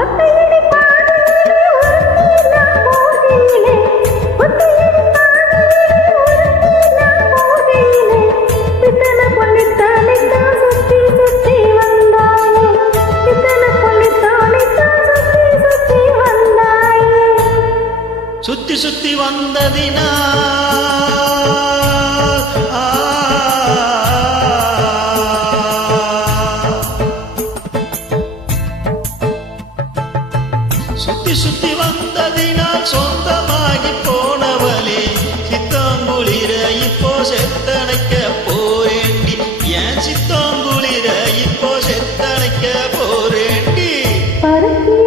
ஒத்தையடி பாதையிலே ஒருத்தி நான் போகையிலே, ஒத்தையடி பாதையிலே ஒருத்தி நான் போகையிலே, பித்தளை பொன்னித்தானைத்தான் சுத்தி சுத்தி வந்தாயே, பித்தளை பொன்னித்தானைத்தான் சுத்தி சுத்தி வந்தாயே. சுத்தி சுத்தி வந்ததினா சுத்தி சுத்தி வந்ததினால் சொந்தமாகி போனவளே, சித்தாங்குளிர இப்போ செத்தனைக்க போரேண்டி, ஏன் சித்தாங்குளிர இப்போ செத்தனைக்க போரேண்டி. பருத்தி